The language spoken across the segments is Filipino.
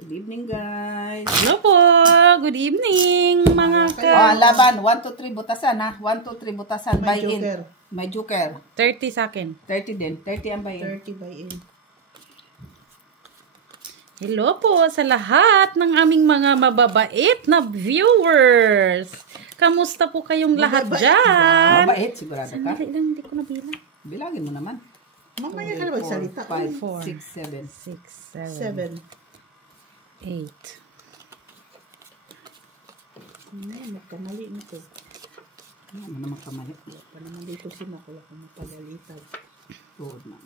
Good evening, guys. Hello po. Good evening, mga laban. 1, 2, 3, butasan, ha? 1, 2, 3, butasan. May Buy-in. joker. May joker. 30 sa akin. 30 din. 30 ang buy-in. 30 buy-in. Hello po sa lahat ng aming mga mababait na viewers. Kamusta po kayong lahat dyan? Mabait, sigurado ka? Sandali lang, hindi ko nabilang. Bilangin mo naman. Mamaya ka na magsalita. 5, 6, 7. 6, 7, 8. Magkamali nito. Ano naman kamali? Pa naman dito si Makula kung mapagalitan. Good man.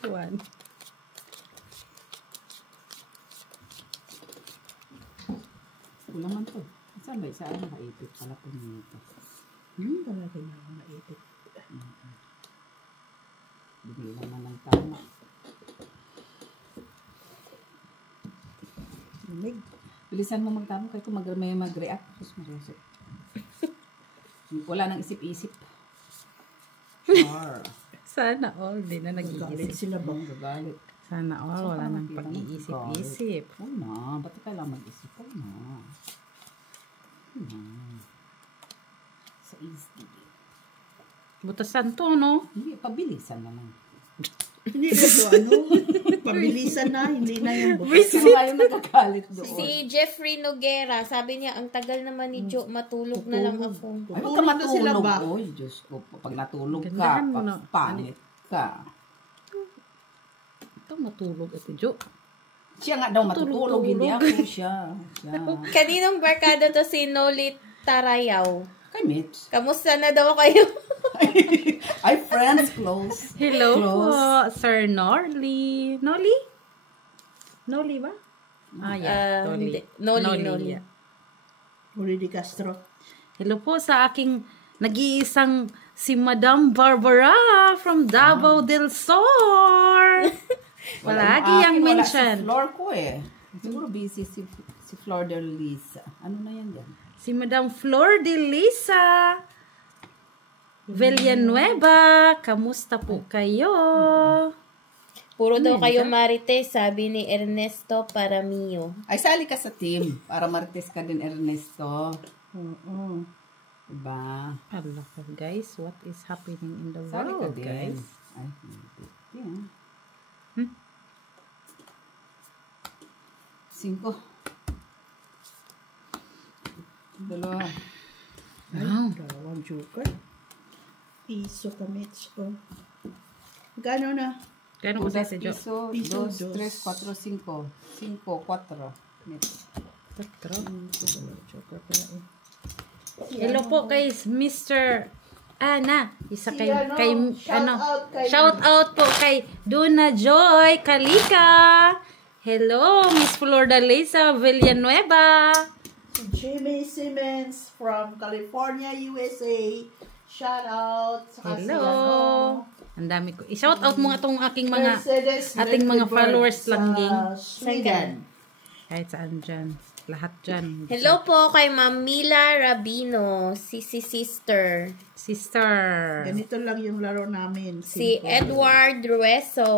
1. Kulang man to. Saan ba? Saan nakaipit pala po nito? Talaga na ako maipit. Bigay naman ng tama. Lumig. Bilisan mo magtama kayo kung may mag-react. Tapos mag-react. Wala nang isip-isip. Sure. Sana all, di na Galit nag-iisip. sila ba? Gagalit. Sana all, wala nang pag-iisip-isip. Oo na. Ba't kailangan mag-isip? Oo na. Sa easy. Butasan to, no? Hindi, pabilisan naman. Hindi na ito, pabilisan na, hindi na yung bukas. Kasi nga yung nagkakalit doon. Si Jeffrey Noguera, sabi niya, ang tagal naman ni Jo, matulog na lang ako. Ay, huwag ka Tulog na sila matulog. ba? Oy, Diyos ko. Pag natulog ka, Gandahan mo na. pangit ka. Ito matulog ito, Jo. Siya nga daw matutulog, hindi ako siya. Kaninong barkada to si Nolit Tarayaw? Kay Mitch. Kamusta na daw kayo? Ay, friends, close. Hello Close. po, Sir Norly. Noli? Noli ba? Ah, yeah. Noli. Noli. Yeah. Uli di Castro. Hello po sa aking nag-iisang si Madam Barbara from Davao del Sur. Palagi yang mention. Wala si Flor ko eh. Siguro busy si Flor de Lisa. Ano na yan dyan? Si Madam Flor de Lisa Villanueva. Kamusta po kayo? Puro daw kayo marites, sabi ni Ernesto Paramio. Ay, sali ka sa team. Para marites ka din, Ernesto. Oo. Diba? Allah, guys, what is happening in the Sali ka world, din. guys? Ay, hindi. 5. 2. Wow. Dalawang joker. Piso ka, Mitch. Oh. Gano na? Kaya ko sa Jo? Piso, Piso, 2, 3, 4, 5. 5, 4. Joker pala eh. Hello po kay Mr. Ana. Isa kay, Shout out po kay Duna Joy Kalika. Hello, Miss Florida Lisa Villanueva. Jimmy Simmons from California, USA. Shout out. Hello. Ang dami ko. I-shout out mo nga itong aking mga Mercedes ating mga Mecklenburg followers sa langging. Sweden. Kahit saan dyan. Lahat dyan. Hello po kay Ma'am Mila Rabino, si sister. Sister. Ganito lang yung laro namin. Si Simple. Edward Rueso.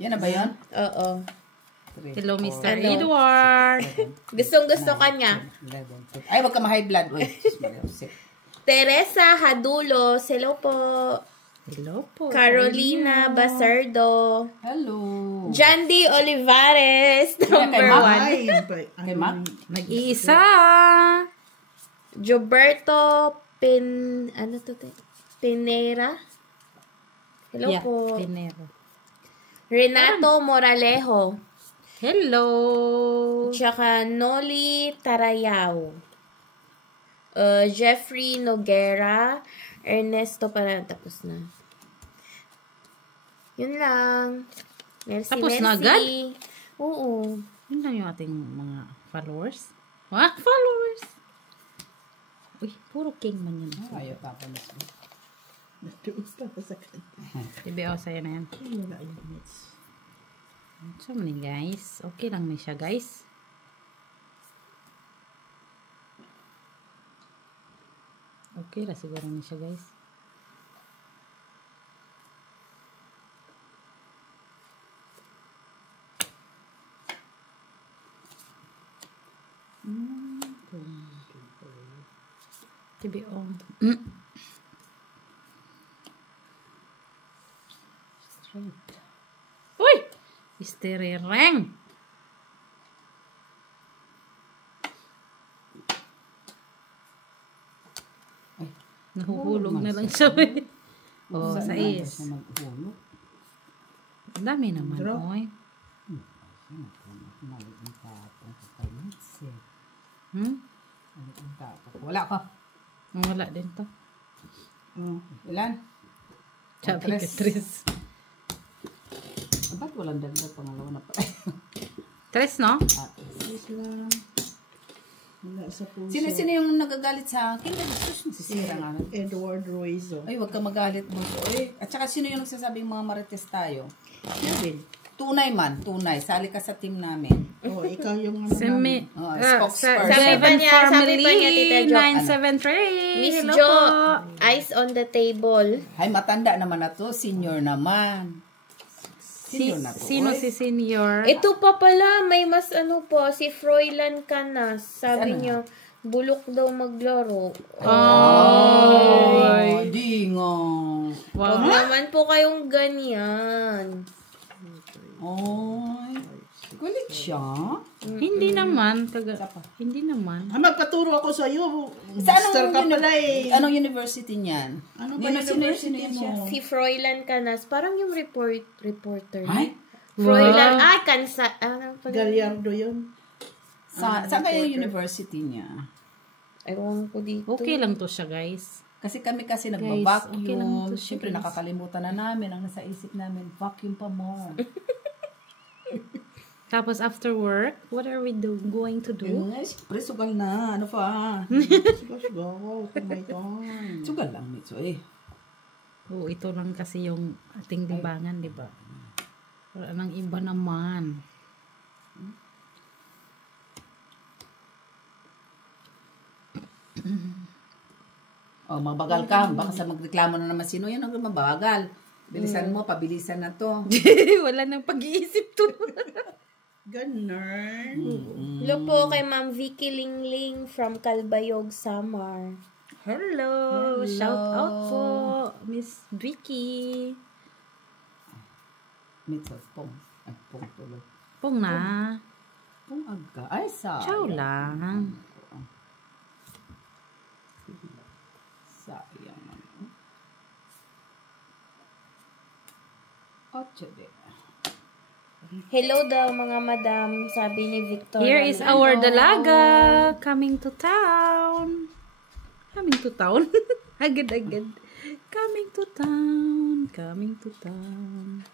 Yan na ba yun? Oo. 3, Hello, Mr. 4, Ano? Edward. Gustong-gusto ka niya. 11. Ay, wag ka ma-high blood. Uy, Teresa Hadulo, hello po. Hello po. Carolina Basardo. Hello. Jandy Olivares, number kay Mac. 1. Kay Mac. Nag-iisa. Gilberto Pinera. Hello Yeah, po. Pinero. Renato Moralejo. Hello. Tsaka Noli Tarayaw. Jeffrey Noguera. Ernesto para tapos na. Yun lang. Merci, Tapos merci. na agad? Oo. Yun lang yung ating mga followers. Followers. Uy, puro king man yun. Ayaw papalas mo. Natuos pa sa kanya. TBO, sa'yo na yan. Wala yung Mitch. So many guys. Okay lang na siya guys. Okay ra siguro na siya guys. TBO. Straight. Uy! Isterireng. Ay, Nahuhulog na lang siya. siya. Oh, Saan sa naman is. siya maghulog? Ang dami naman, Draw. oy. Mali ang tapon sa kalimits eh. Mali ang tapon. Wala ka. Wala din to. Ilan? Sabi ka, Tres. Tres. Ba't walang dagdag pangalawa na pa? Tres, no? Please lang. Wala sa puso. Sino yung nagagalit sa akin? Sisira nga. Edward Ruizo. Ay, wag ka magalit mo. At saka sino yung nagsasabing mga marites tayo? Kevin. Tunay man, tunay. Sali ka sa team namin. Oh, ikaw yung ano Semi, spokesperson. Sabi pa niya, Tita Jo, 973. Miss Hello Jo, po. ice on the table. Ay, matanda naman na to. Senior naman. Senior na to. Sino oy. si senior? Ito pa pala, may mas ano po, si Froilan Canas. Sabi Saan niya, bulok daw maglaro. Oh, di nga. Huwag naman po kayong ganyan. Oy. Kulit siya. Hindi naman. Isa pa. Hindi naman. magpaturo ako sa iyo. Sa Master ka pala eh. Anong university niyan? Ano ba Sino university yan mo? siya? Si Froilan Canas, parang yung reporter. Ay? Froilan, Kansa, ano pa? Gallardo yun. Saan kayo yung university niya? Ewan ko dito. Okay lang to siya, guys. Kasi kami okay lang nagba-vacuum. to siya, Siyempre, guys. nakakalimutan na namin. Ang nasa isip namin, vacuum pa more. Tapos after work, what are we going to do? Ay, siyempre, sugal na. Ano pa? Go, kumain. Sugal lang, Mitso eh. Oh, ito lang kasi yung ating libangan, di ba? Wala nang iba naman. Oh, mabagal ka. Baka sa magreklamo na naman sino yan. Ang mabagal. Bilisan mo, pabilisan na to. Wala nang pag-iisip to. Ganun. Hello po kay Ma'am Vicky Lingling from Calbayog, Samar. Hello! Shout out po, Miss Vicky. Mitso, pong. Ay, pong tuloy. Pong na. Pong agka. Ay, sayang. Ciao lang. Sayang naman. Ocho de. Hello daw mga madam, sabi ni Victor. Here is our dalaga coming to town. Coming to town? Agad-agad. Coming to town. Coming to town.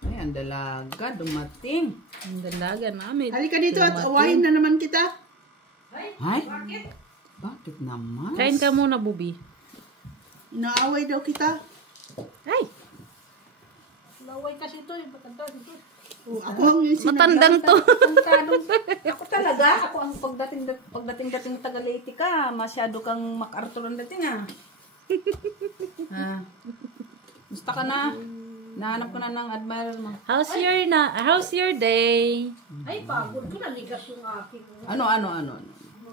Ay, ang dalaga. Dumating. Ang dalaga namin. Halika dito at awayin na naman kita. Ay? Bakit naman? Kain ka muna, Bubi. Inaaway daw kita. Ay! Inaaway kasi ito. Ako ang yung Matandang to. Ako talaga. Ako ang pagdating taga Leyte ka, masyado kang MacArthur ang dating ah. Ah. Gusto ka na? Nahanap ko na ng admirer mo. How's your day? Ay, pagod ko. Naligas yung aking. Ano?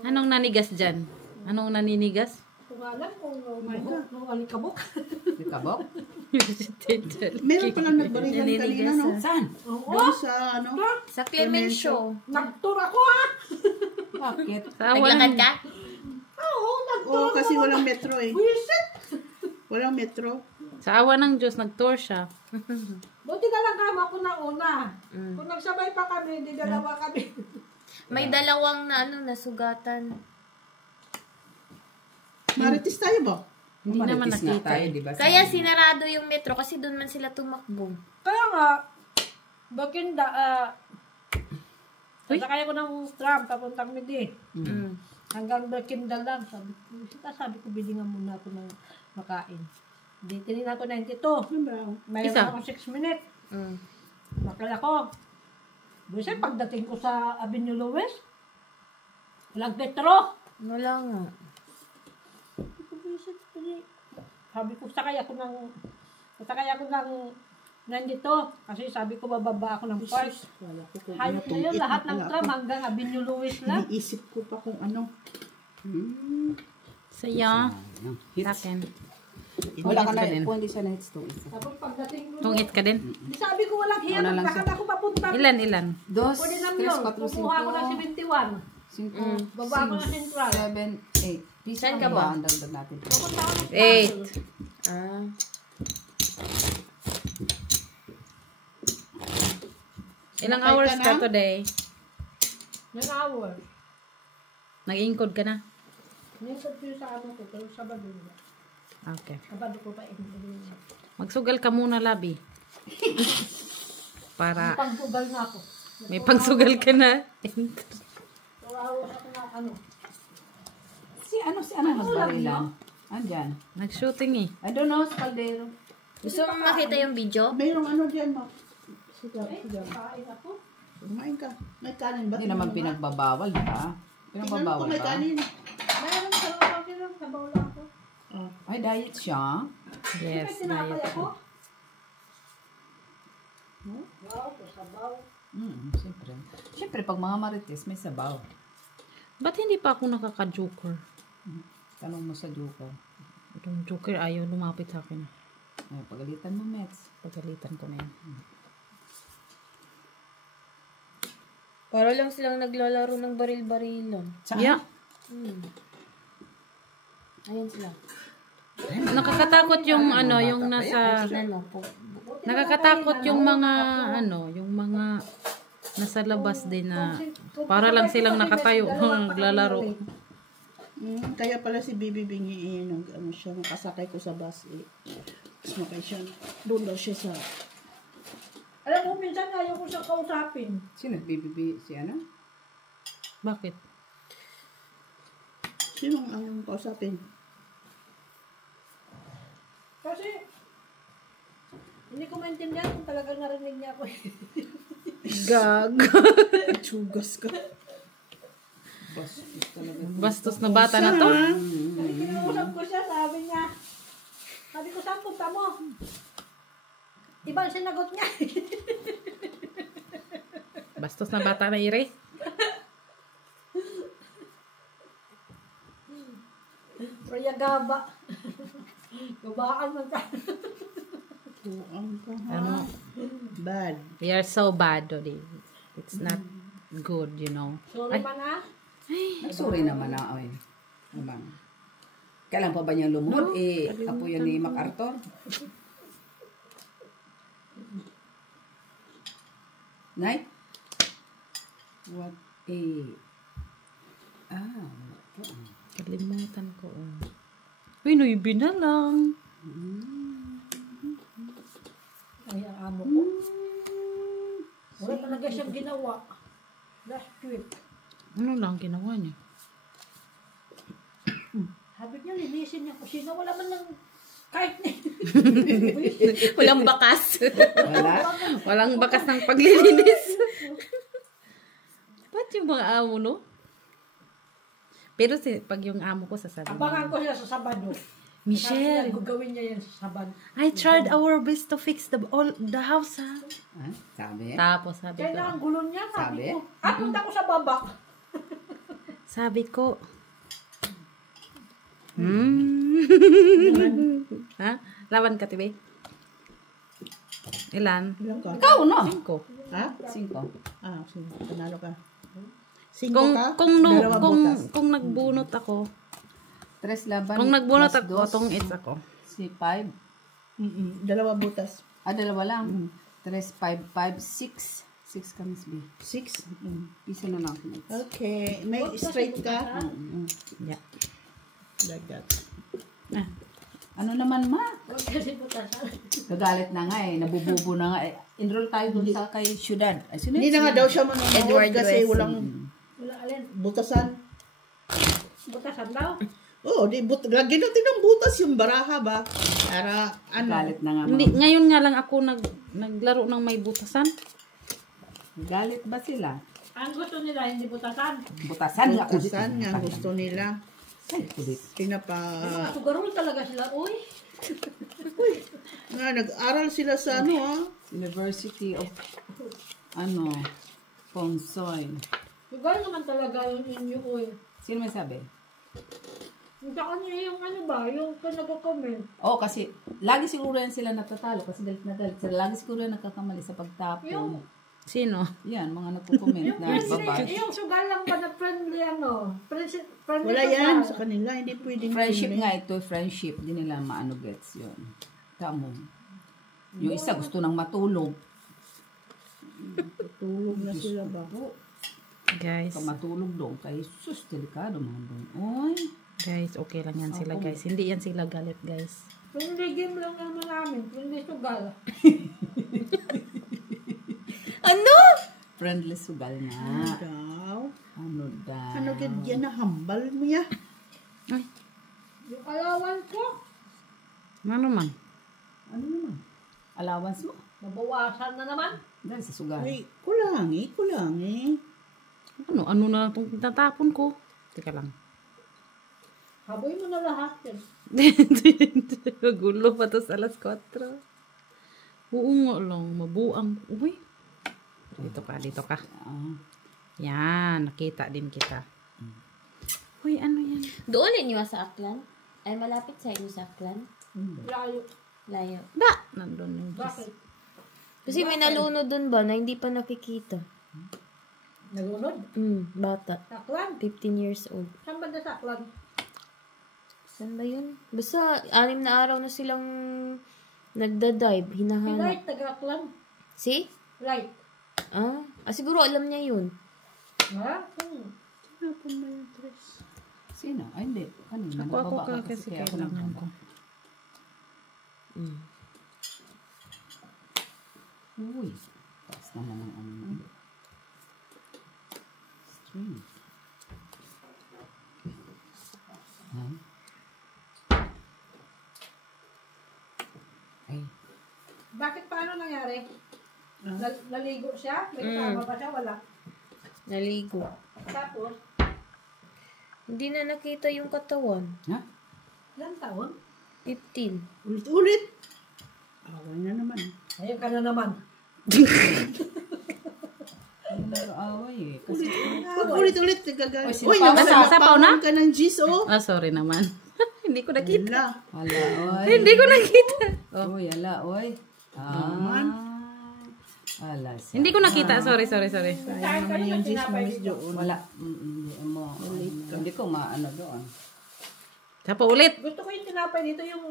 Anong nanigas dyan? Anong naninigas? Kung alam kung alikabok. Kabok? Meron palang nagbarilan kanina, no? Saan? Doon sa, ano? Sa Clemencio. Nagtour ako, ha? Bakit? Naglakad ka? Oo, nagtour ako. Kasi walang metro, eh. Wisit! Walang metro. Sa awa ng Diyos, nag-tour siya. Buti na lang kama ko na una. Kung nagsabay pa kami, hindi dalawa kami. May dalawang nasugatan. Marites tayo ba? Hindi naman Marites nga nakita tayo, eh. di ba? Kaya sinarado yung metro kasi doon man sila tumakbo. Kaya nga, Bakinda, sakay ko ng tram, papuntang Midi. Hanggang Bakinda lang. Sabi ko, bilingan muna ako ng makain. Hindi, tinina ko 92. Mayroon Isa. akong 6 minutes. Mm. Bakal ako. Buset, pagdating ko sa Avenue Luis, walang petro. Wala nga. Buset, sabi ko, sakay ako ng nandito. Kasi sabi ko, bababa ako ng park. Wala ko kung Hayop na yun, lahat ng tram hanggang Avenue Luis lang. Iniisip ko pa kung ano. Saya. Hits. Akin. Wala ka na, din. kung hindi siya na hits to isa. Tapos pagdating ko, Tungit ka din. sabi ko, walang hiya, Wala lang magkakala ako papunta. Ilan? Dos, Pwede na tres, yun, cuatro, kukuha ko ng cinco, 71. Baba ko ng Central. 7, 8. Piso Saan ka ba? Ang dagdag natin. Pupunta ako ng 8. Ah. Ilang hours ka today? Ng hour. Nag-incode ka na? Minsan ko sa ano ko, pero Sabado na. Okay. Sabado ko pa Magsugal ka muna, Labi. Para pangsugal na ako. may pangsugal ka na. Kawawa ako na ano. Si ano nagbarilan? Andyan. Nag-shooting eh. I don't know, sa kaldero. Gusto mo makita yung video? Mayroong ano dyan, ma. Sige. Kain ako. Kumain ka. May kanin ba? Hindi naman pinagbabawal, di ba? Pinagbabawal May ba? kanin. Mayroon sa loob ako, sabaw lang ako. Ay, diet siya. Yes, Tinapay diet. ako. Wow, sabaw. Siyempre. Siyempre, pag mga marites, may sabaw. Ba't hindi pa ako nakaka-joker? Tanong mo sa Joker. Itong joker ayaw lumapit sa akin. Ay, pagalitan mo, Mets. Pagalitan ko na yan. Para lang silang naglalaro ng baril-barilan. Saan? Yeah. Ayun sila. Nakakatakot yung ano, yung nasa... Tingnan mo po. Nakakatakot yung mga ano, yung mga nasa labas din na para lang silang nakatayo naglalaro. Kaya pala si Bibi Bingi ano siya, nakasakay ko sa bus eh. Sumakay siya. Doon daw siya sa... Alam mo, minsan ayaw ko siyang kausapin. Sino? BBB? Si ano? Bakit? Sino ang kausapin? Kasi, hindi ko maintindihan kung talagang narinig niya ako. Gag. Chugas ka. Bastos na bata na to. Kinausap ko siya, sabi ko, saan punta mo? Iba ang sinagot niya. Bastos na bata na ire. Raya gaba. Gabaan man ka. Tuang ka ha. Ano? Bad. We are so bad, Dodi. It's not good, you know. Sorry man ah. Nagsuri naman na. Ay. Naman. Kailan pa ba niya lumuhod? Apo yan ni MacArthur. Nay? What a... Kalimutan ko. Uy, nuibi na lang. Ay, ang amo ko. Wala talaga siyang ginawa. Last week. Ano lang ginawa niya? Sabi niya, linisin niya kusina. Wala man lang kahit Walang bakas. Wala? Walang bakas ng paglilinis. Ba't yung mga amo, no? Pero pag yung amo ko sasabihin. abangan ko siya sa Sabado. Michelle, Gagawin niya yan sa Sabado. I tried our best to fix the house, ha? Sabi? Tapos sabi Kaya na ko, ang gulo niya. Sabi Sabi? ko, punta ko sa baba. sabi ko, ha? Laban ka, tibe? Ilan? Ilan ka? Ikaw, no? 5. Ha? 5. Ah, sige. Panalo ka. 5 ka? Dalawa butas. Kung nagbunot ako, Tres laban. kung nagbunot plus ako, dos, tong it's ako. Si 5. Dalawa butas. Dalawa lang. 3, 5, 5, 6. 6 kami B. 6. Piso na lang. Okay. May straight ka? Yeah. Like that. Ah, Ano naman, ma? Huwag kasi putasan. Gagalit na nga eh. Nabububo na nga eh. Enroll tayo dun sa kay Ciudad. Ay, sino Hindi yun? na nga daw siya manonood Edward kasi West. walang Wala alin. butasan. Butasan daw. Oo, lagyan natin ng butas yung baraha ba? Para ano? Galit na nga. hindi, ngayon nga lang ako naglaro ng may butasan. Galit ba sila? Ang gusto nila, hindi butasan. Butasan nga kulit. Butasan nga gusto nila. Ay, kulit. Pinapa... Sugarol talaga sila. Uy, Nga, nag-aral sila sa ano ah. University of Ponsoy. sugar naman talaga yung inyo. Uy. Sino may sabi? Sa kanya yung ano ba, yung nag-comment. Oh, kasi lagi siguro yan sila natatalo kasi galit na galit. Sila lagi siguro yan nagkakamali sa pagtapon. Yung- Sino? Yan, mga nagko-comment na baba. Yung sugar lang ba na friendly ano? Friendly Wala sugar. yan sa kanila. Hindi pwedeng Friendship friendly. nga ito, friendship. Di nila maano gets yun. Tamo. Yung isa gusto nang matulog. Tulog na sila ba? Guys, Pag matulog doon, kay sus, delikado man doon. Oy. guys, okay lang yan sila guys. Hindi yan sila galit guys. Friendly game lang naman namin. Friendly sugar. Ano? Friendly sugal nga. Daw. Ano daw? Ano yan na hambal mo ya? Ay, Yung alawan ko, ano man? Ano naman? Allowance mo? nabawasan na naman. Dahil sa sugal. Ay, kulangi. Ano na itong tatapon ko? Teka lang. Haboy mo na lahat yan. Gulo pa to sa alas 4. Oo nga lang, mabuang. Uy. Dito ka. Ah. Yan, nakita din kita. Uy, ano yan? Doon ninyo sa Aklan? Ay, malapit sa inyo sa Aklan? Layo. Layo. Da! Nandun yung Bakit? Kasi may nalunod doon ba na hindi pa nakikita? Nalunod? Bata. Saklan. 15 years old. Saan ba na saklan? Saan ba yun? Basta, 6 na araw na silang nagda-dive. Si Hinahanap. Light, taga-aklan. See? Light. Siguro alam niya yun. Ha? Sino? Ay, hindi. Kanina. Ako nababa ka kasi kaya ako kailangan ko. Uy. Taas naman ang ano. String. Huh? Ay. Bakit paano nangyari? Naligo siya? May kasama ba siya? Wala. Naligo. Tapos, Hindi na nakita yung katawan. Ha? ilang taon? 15. Ulit-ulit. Away na naman. Ayun ka na naman. Ano nag-aaway eh. Kasi Pag ulit-ulit nagagalit. Oy, sinapaw na. Sapaw na? ka ng G's, oh. Sorry naman. Hindi ko nakita. Wala. ala, oy. Hindi ko nakita. Uy, ala, oy. Ala, Hindi ko nakita. Sorry. Sayang naman yung G's mo, Miss Joon. wala. Hindi mo. Hindi ko maano doon. Sapa ulit. Gusto ko yung tinapay dito yung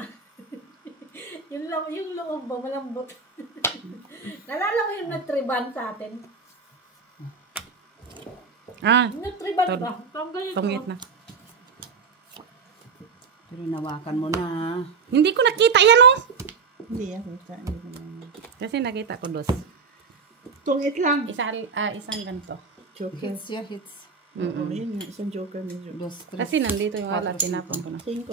yung loob ba malambot. Nalala mo yung nagtriban sa atin? Yung nagtriban ba? Tungit na. Pero nawakan mo na. Hindi ko nakita yan, oh. Hindi yan. Hindi ko na. Kasi nakita ko dos. Tungit lang. Isang ganito. Joker. Hits ya, hits. Oo, yun nga. Isang joker, Miss Joon. Dos, tres. Kasi nandito yung alat, tinapon ko na. 5.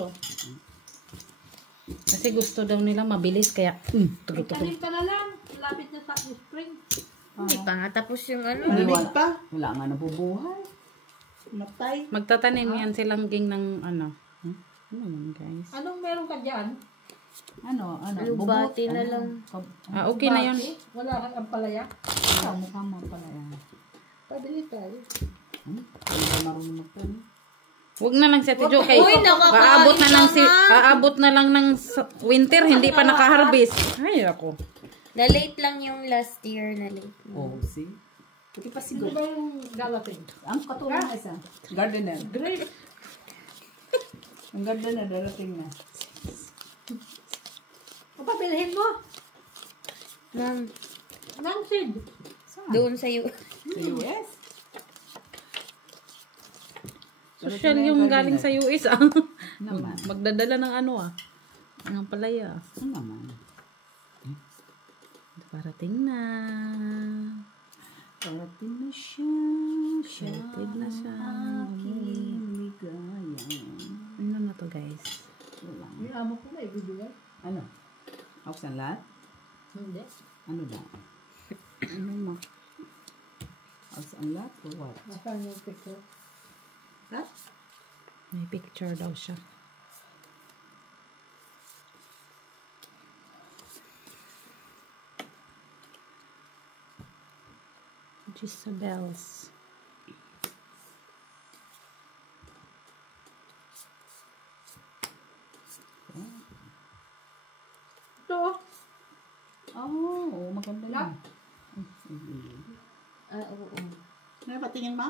Kasi gusto daw nila mabilis, kaya tugot. Tanim ka na lang. Lapit na sa spring. Hindi pa nga tapos yung ano. Malamig pa. Wala nga nabubuhay. Matay. Magtatanim yan silang ging ng ano. Ano yun, guys? Anong meron ka dyan? Ano? Lubati Bubot, na ano? lang. Okay na yun. Bakit? Wala kang ampalaya? Mukha mo pala yan. Pabili tayo. Hindi ba marunong magtanim? Huwag na lang siya tiyo kay Uy, nakakain aabot na lang ng winter, hindi pa naka-harvest. Ay, ako. Na-late lang yung last year. Na-late. Oh, see? Puti pa Ano siguro. ba yung galatin? Ang katulong na isa. Gardener. Grape. Ang gardener, darating na. Papabilhin mo. Nang seed. Doon sa Sa US? Social yung galing sa US, ah. Naman. Magdadala ng ano, ah. Ang palaya. Ano naman? Parating na. Parating na siya. Parating na siya. Aking ligaya. Ano na to, guys? Wala. Yung amo ko may bibigay. Ano? Ako sa lahat? Hindi. Ano ba? Ano mo? As a lot or what? Nasaan yung picture? Ha? May picture daw siya. Jezebels. Ito. Oh, maganda yan. Oo. May patingin ba?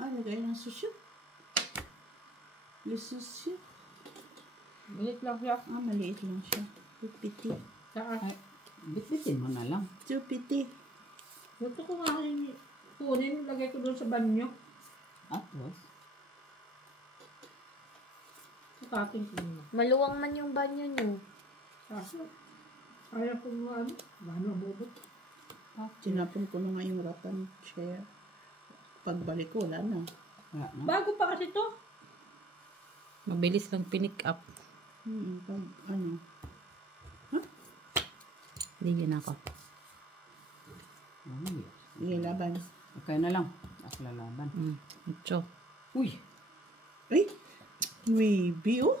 Lagay ng susyo. Yung susyo. Bilit lang siya. Maliit lang siya. Piti. Saan? Ay, bitbitin mo na lang. Piti. Gusto ko nga kunin, lagay ko doon sa banyo. Tapos, Sakatin ko na. Maluwang man yung banyo nyo. Kaso, kaya ko nga ano, mabubot. Tinapon ko na nga yung ratan chair. Pagbalik ko, wala na. wala na. Bago pa kasi to. Mabilis lang pinick up. Ano? Ligyan ako. Oh, yes. Sige, laban. Okay na lang. Ako lalaban. Mucho. Uy! Ay! Maybe, oh.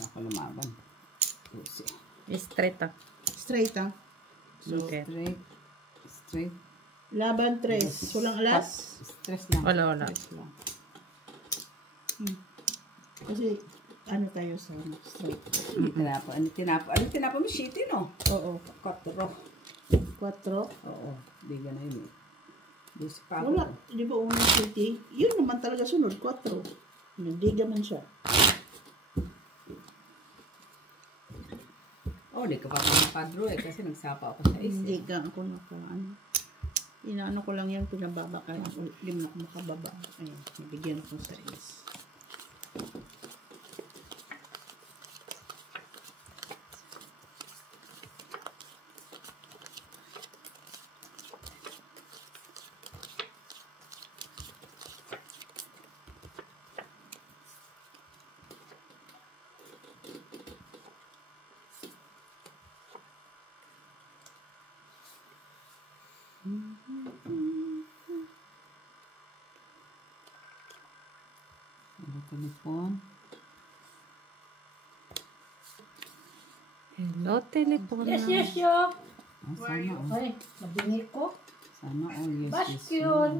Ako lumaban. Pusi. Straight ah. Straight, ah. So, Okay. straight. Laban, tres. Walang alas. Stress lang. Wala. Stress lang. Kasi, ano tayo sa straight. Tinapo mo shitty, no? Oo. 4. 4. Oo. Biga na yun eh. Dos pa. Wala. Di ba unang city? Yun naman talaga sunod. 4. Nandiga man siya. Oh, di ka pa padro eh. Kasi nagsapa ako sa is. Hindi ka ako ano. Inaano ko lang yan. Pinababa ka. Hindi mo na ako makababa. Ayan. Nabigyan ako sa is. Ano telepon? Hello, telephone. Yes, yo. Ah, sana all. Ay, nabingi ko. Sana all. Yes, Bask yes. yun.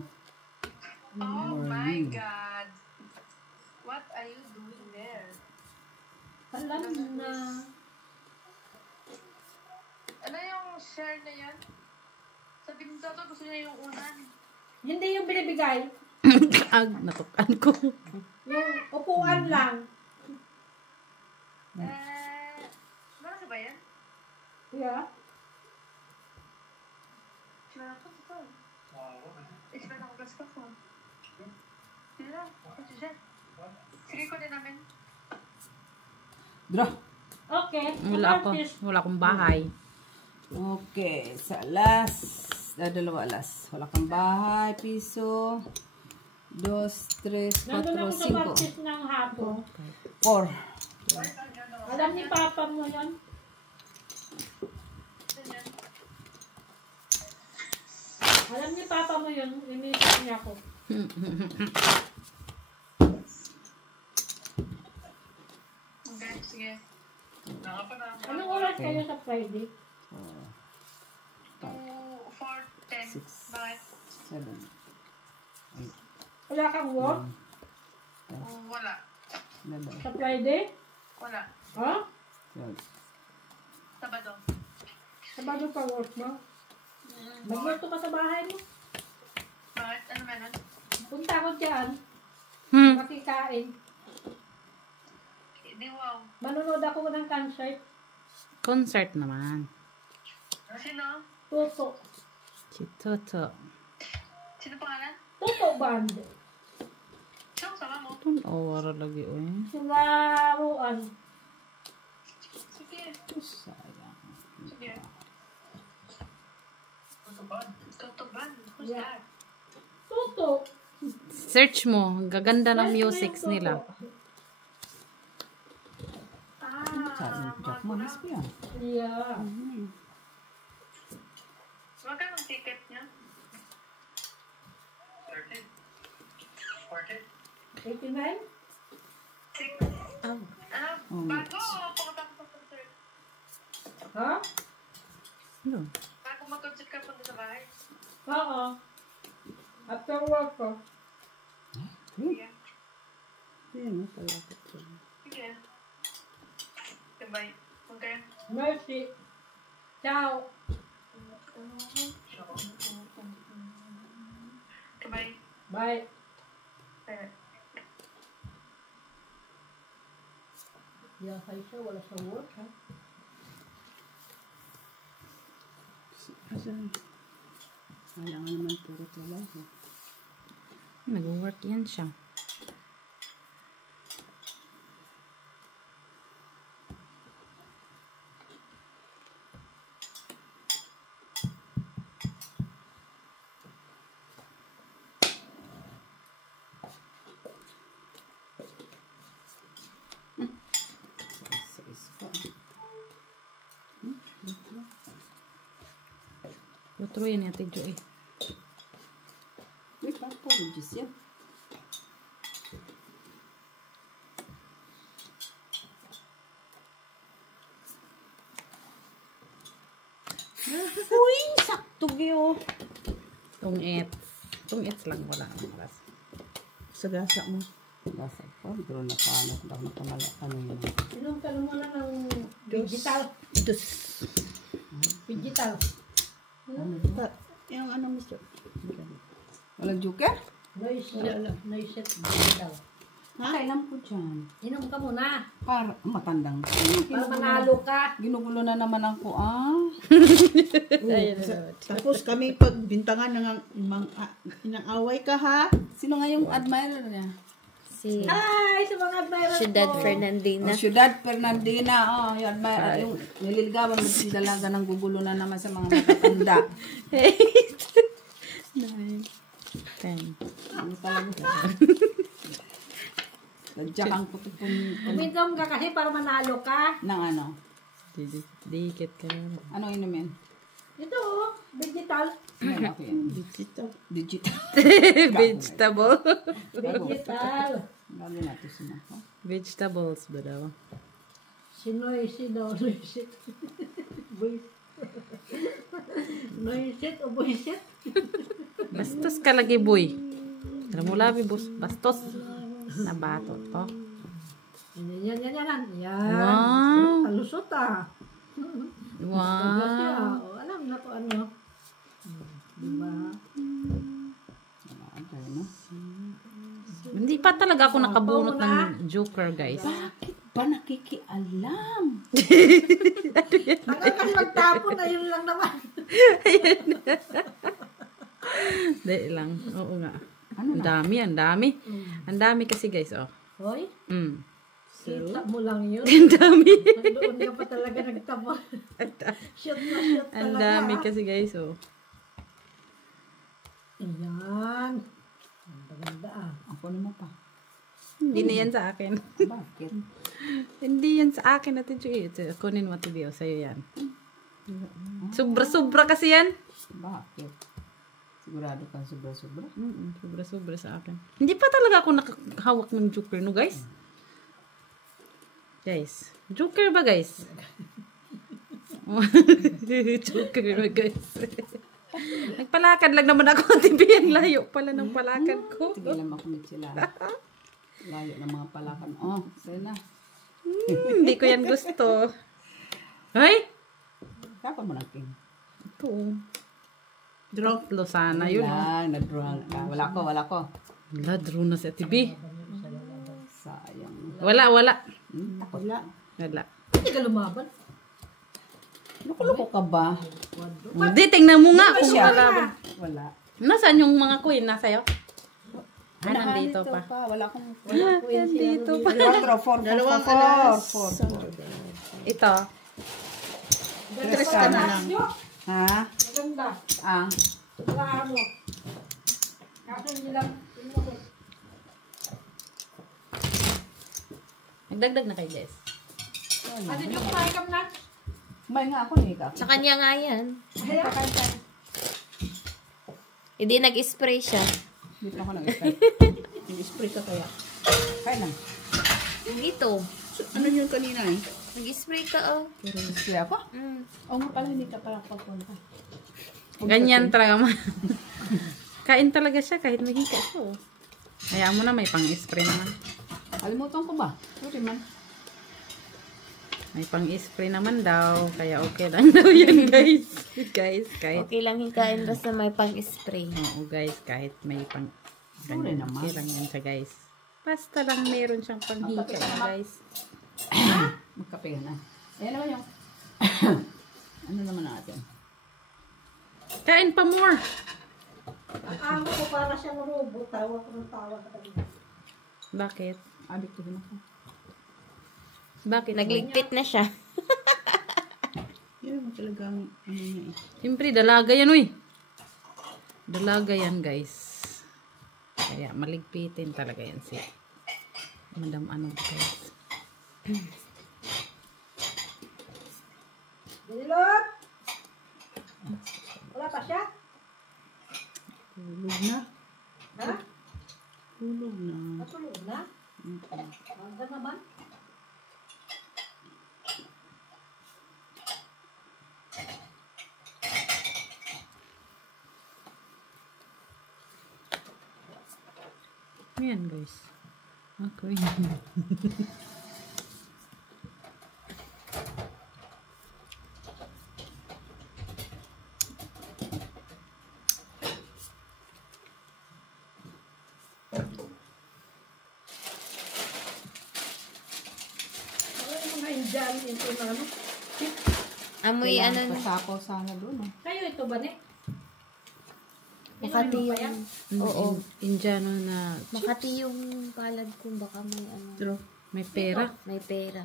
Oh my God. What are you doing there? Alam na. Ano yung share na yan? Sabi ni Toto, gusto niya yung unan. Hindi yung binibigay. Natukan ko. Yung upuan lang. Malaki ba yan? Yeah. Malaki ito. Expect ako gas ko. Sige lang. Sige ko din namin. Dra. Okay. Wala akong bahay. Okay. Sa alas. Dalawa alas. Wala kang bahay. Piso. 2, 3, 4, Nandun ako sa 5. baptist ng hapon. 4. Alam ni Papa mo yun? Alam ni Papa mo yun, inisip niya ako. Okay, sige. Anong oras kayo sa Friday? 2, 4, 10. 6, Bakit? 7, Wala kang work? Wala. 11, Sa Friday? Wala. Ha? 12. Sabado. Sabado pa work mo? Magluto ka sa bahay mo? Bakit? Ano meron? Punta ako dyan. Makikain. Di wow. Manonood ako ng concert. Concert naman. Sino? Tuto. Si Toto. Sino pangalan? Tuto band. Sino kasama mo? Wala lagi o eh. Sila Ruan. Sige. Sayang. Sige. Toto Band. Who's Yeah. that? Tuto. Search mo. Ang gaganda ng Search mo music yung Tuto. nila. Sabi, Jack mo, mas yan. Yeah. Magkano ang ticket niya? 30. 40. 89? 6. Oh. Bago pumunta ko sa concert. Ha? Ano? Bago mag-concert ka punta sa bahay. Oo. After work ko. Sige. Ayun, palakot ko. Sige. Goodbye. Okay. Mercy. Ciao. Goodbye. Bye. Yasay siya, wala sa work, ha? Asan? Kaya nga naman puro lalaki. Nag-work yan siya. Lutro yan Ate Jo eh. Wait, pa, porridges yan. Uy, sakto gyo. Tungits lang wala ang oras. Sa gasa mo. Gasa pa, pero napano ko daw nakamala. Ano yun? Inom ka mo na ng digital. Dos. Digital. Yung ano, Mr. Walang joker? Noise digital. Kailan po dyan? Inom ka muna. Para matandang. Para manalo ka. Ginugulo na naman ako, ah. Tapos kami pagbintangan ng away ka ha. Sino nga yung admirer niya? Si Hi sa mga admirer Ciudad ko. Fernandina. Oh, Ciudad Fernandina. Oh, yung admirer. Yung nililigawan mo si dalaga ng gugulo na naman sa mga matatanda. 9, 10. Ano talaga? Tadyakan ko ito Uminom ka kasi para manalo ka. ng ano. Dikit ka na. Ano inumin? Ito oh, digital. Ano ako yan? Dito. Digital. Vegetable. Digital. Gagawin natin sinako. Vegetables ba daw? Noisit. Noisit o buisit? Bastos ka lagi, boy. Alam mo labi, bastos. Nabato to. Yan. Wow. Talusot ah. Wow. Oh, alam na ko ano. Diba? Hindi pa talaga ako nakabunot ng joker, guys. Bakit ba nakikialam? Hanggang kasi magtapon na yun lang naman. Dahil lang. Oo nga. Ang dami. Ang dami kasi, guys, oh. Hoy, Mm. kita mo lang yun. Ang dami. Doon ka pa talaga nagtapon. Shoot talaga. Ang dami kasi, guys, oh. Ayan. Ang maganda ah. Ako naman pa. Hindi na yan sa akin. Bakit? Hindi yan sa akin, Ate Joy. Kunin mo, Ate Bio. Sa'yo yan. Sobra-sobra kasi yan. Bakit? Sigurado kang sobra-sobra? Sobra-sobra sa akin. Hindi pa talaga ako nakahawak ng joker, no, guys? Guys. Joker ba, guys? Joker ba, guys? Nagpalakad lang naman ako, Ate Bio. Ang layo pala ng palakad ko. Tigilan mo kami sila. Layo ng mga palakan. Oh, sa'yo na. Hindi ko yan gusto. Ay! Kapag mo ng king. Ito, oh. Tatlo sana yun. Lang, nadruhan ka. Wala ko. Ladro na si Ate B. Sayang. Wala. Wala. Wala. Hindi ka lumaban. Loko-loko ka ba? Hindi, tingnan mo nga kung siya? wala ba. Wala. Nasaan yung mga queen? Nasa'yo? Nandito pa. Wala akong... Nandito pa. 4. Dalawang alas. Ito. Tres ka na lang. Ha? Maganda. Ah. Wala mo. Kaso hindi lang. Nagdagdag na kayo, guys. Ano yung kumain ka na? May nga ako ni ka. Sa kanya nga yan. Kaya kain ka. Hindi nag-spray siya. Dito ako nag-spray. Nag-spray ka kaya. Kaya lang. Dito. Ano yun kanina eh? Nag-spray ka, oh. Nag-spray ako? Mm. Oo nga pala, hindi ka pala pagpunta. Ganyan talaga man. Kain talaga siya kahit may hika siya. Oh. Hayaan mo na, may pang-spray naman. Alimutan ko ba? Sorry man. May pang-spray naman daw. Kaya okay lang daw yan, guys. Guys, kahit... Okay lang hikain basta may pang-spray. Oo, guys, kahit may pang... Sorry Ganyan, naman. okay lang yan siya, guys. Basta lang meron siyang panghika, guys. Magkape ka na. Ayan naman yung... ano naman natin? Kain pa more. Ang amo ko para siyang robot. Tawa ko ng tawa sa kanila. Bakit? Adik ko din ako. Bakit? Nagligpit na siya. Yun naman talaga ang ano niya eh. Siyempre, dalaga yan, uy. Dalaga yan, guys. Kaya, maligpitin talaga yan si Madam ano, guys. Dilot! Wala pa siya? Tulog na. Ha? Tulog na. Matulog na? Magda naman? Ayan, guys. Okay. Ano yung mga Indian ito na ano? Amoy ano na. Pasapaw sana doon eh. Kayo ito ba ni? Makati yung... Oo. Indiano na Makati yung palad ko. Baka may ano. True. may pera. May pera.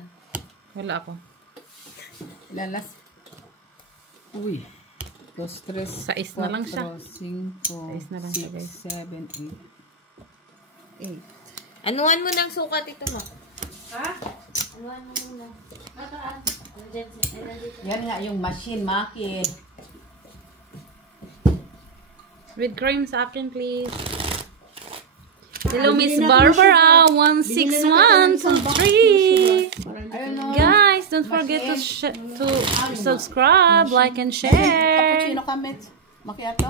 Wala ako. Lalas. Uy. 2, 3, 6 na lang siya. 5, 6 na lang siya, guys. 7, 8. Anuhan mo ng sukat ito, ma. Ha? Anuhan mo muna. Nasaan? Yan nga yung machine, Maki. With cream sa akin, please. Hello, Miss Barbara. 16123. Ayun o. Guys, don't forget to subscribe, like, and share. Cappuccino kamit. Macchiato.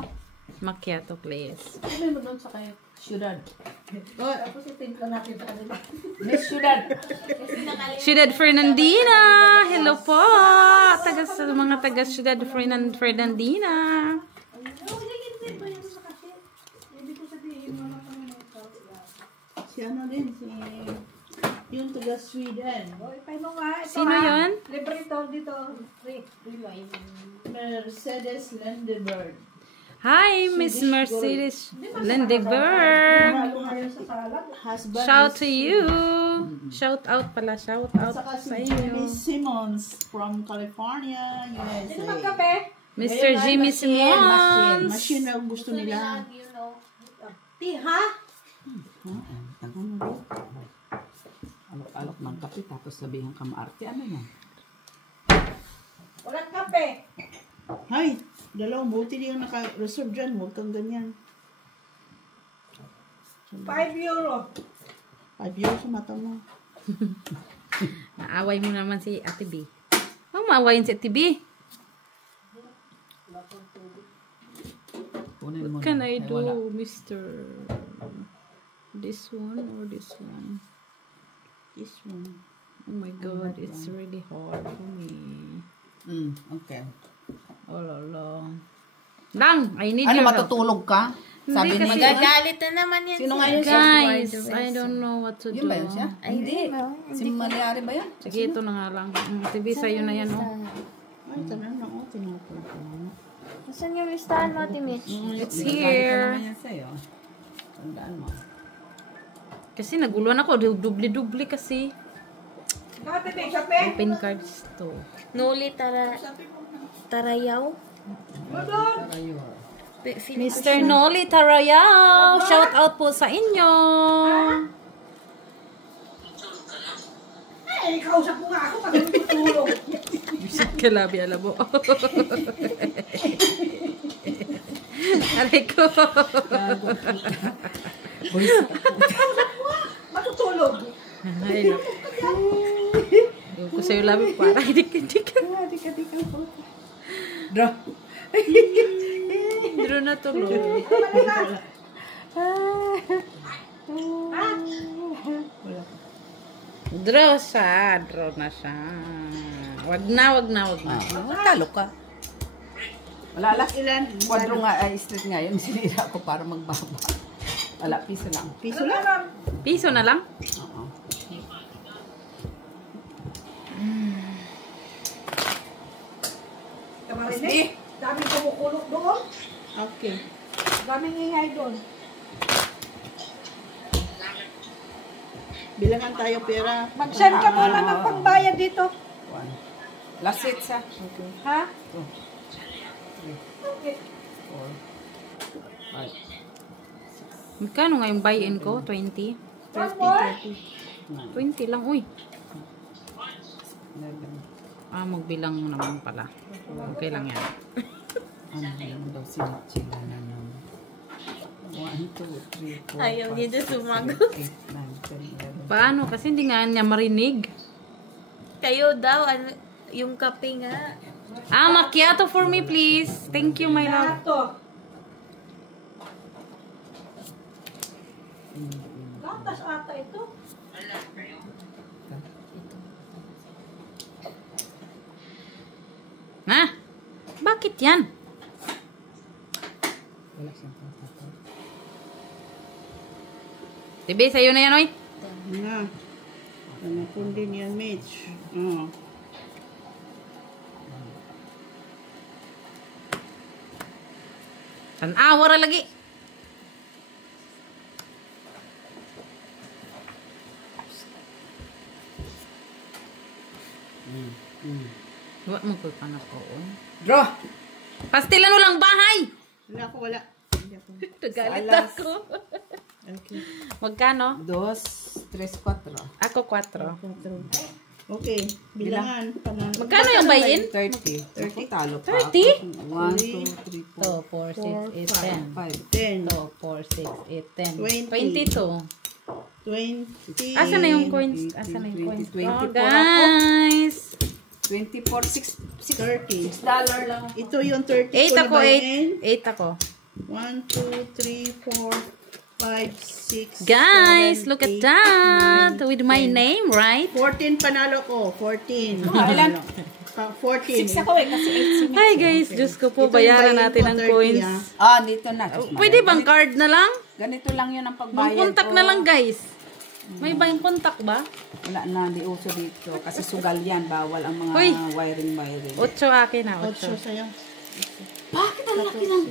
Macchiato, please. Ano mo doon sa kayo? Ciudad. Tapos itimpla natin sa kanila. Miss Ciudad. Ciudad Fernandina. Hello po. Sa mga taga Ciudad Fernandina. Si ano din, si... Yung taga Sweden. O, ipay mo nga. Ito, Sino yun? Libre ito dito. Free. Mercedes Landeberg. Hi, Miss Mercedes Lindeberg. Halo ngayon sa salad. Husband Shout is- to you. Shout out pala. Shout out Saka sa si inyo. Jimmy Simmons from California, Sino USA. magkape? Mr. Jimmy Simons. Machine na gusto nila. Ti, ha? Alok-alok ng kape tapos sabihin ka maarte. Ano yan? Walang kape. Hay, dalawang buti yung naka-reserve dyan. Huwag kang ganyan. 5 euro. 5 euros sa mata mo. Naaway mo naman si Ate B. Huwag maawayin si Ate B. Kunin mo What can na. I Eh, wala. do, Mr. This one or this one? This one. Oh my God, it's really hard for me. Okay. Oh, lolo. Lang, I need Ano, your help. matutulog ka? Sabi Hindi ni kasi- Magagalit na naman yan. Sino siya. nga yun? Guys, I don't know what to Yun do. ba yun siya? Ay, hindi. Si Mariari ba yan? Sige, ito na nga lang. Ate B, sa'yo na yan, oh. Ay, tanan na. Oh, tinapon ko. Saan yung listahan mo, Ate Mitch? It's Nagalit here. na naman yan sa'yo. Tandaan mo. Kasi naguluhan ako. Dubli-dubli kasi. Kape, be, kape. Open cards to. Noli Tarayaw? Tarayor. Mr. Noli Tarayaw, shout out po sa inyo. Ay, kausap mo nga ako pag tutulog. Bisit ka labi, alam mo. Aray ko. Matutulog. Ay, naku. Yung ko sa'yo labi para hidik-hidik. Dik-dik ang puto. Draw. Dito na tulog. Draw siya. Draw na siya. Wag na. Talo ka. Wala, alas. Ilan? Kwadro nga, ay street nga yun. Sinira ko para magbaba. Wala, piso lang. Piso lang. Piso na lang? Oo. Kamarinig, daming kumukulog doon. Okay. Daming ingay doon. Bilangan tayo pera. Mag-send ka muna ng pangbayad dito. One. Last hit sa. Ha? 2, 3, 4, 5, Magkano nga yung buy-in ko? 20? 20 lang, uy. 11. Magbilang naman pala. Okay lang yan. Ano lang daw sila na ng 1, 2, 3, 4, Ayaw niya dyan 5, 6, sumagot. 7, 8, 9, 10, 11. Paano? Kasi hindi nga niya marinig. Kayo daw, ano, yung kape nga. Macchiato for me, please. Thank you, my love. Ito. Gatas ata ito. Ha? Bakit yan? Wala siyang tatapos. Tibi, sa'yo na yan, oy. Na. Ano kung din yan, Mitch? Oo. Tanawara lagi. Wa mo ko pa na ko. Draw! Pastilan mo lang bahay. Wala ako, wala. Hindi ako. Galit Alas. ako. Okay. Magkano? 2, 3, 4. Ako 4. Okay. Bilangan. Magkano yung buy-in? 30. 30? Talo pa. 30? 1, 2, 3, 2, 4, 6, 8, 10. 5. 2, 4, 6, 8, 10. 20. 22. 20. Asan na yung coins? Asan na yung coins? 24 Oh, guys. 24, 6 30. dollar lang. Ito yung 30 8 ko ako, na buy-in. 8 ako. 1, 2, 3, 4, 5, 6, Guys, 7, look at 8, that. 9, With my 10. name, right? 14 panalo ko. 14. Ilan? 14. 6 ako kasi 8 Hi guys, Diyos ko po, Ito yung bayaran buy-in natin ko, ng 30, coins. ah. Dito na. Pwede bang card na lang? Ganito lang yun ang pagbayad Mag-contact ko. na lang guys. May bang contact ba? Wala na, di uso dito. Kasi sugal yan. Bawal ang mga Hoy. wiring. 8 akin na, 8 8. sa'yo. Bakit ang laki ng...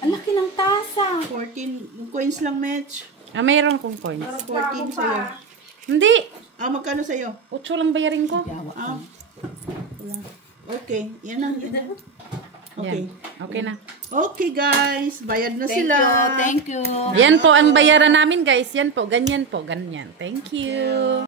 Ang laki ng tasa. 14. Yung coins lang, Mitch. Mayroon kong coins. 14 sa'yo. Hindi. Magkano sa'yo? 8 lang bayarin ko. Yawa Ah. ko. Okay. Yan na. Okay. Yan. Okay na. Okay, guys. Bayad na Thank sila. you. Thank you. Yan po ang bayaran namin guys. Yan po. Ganyan po. Ganyan. Thank you.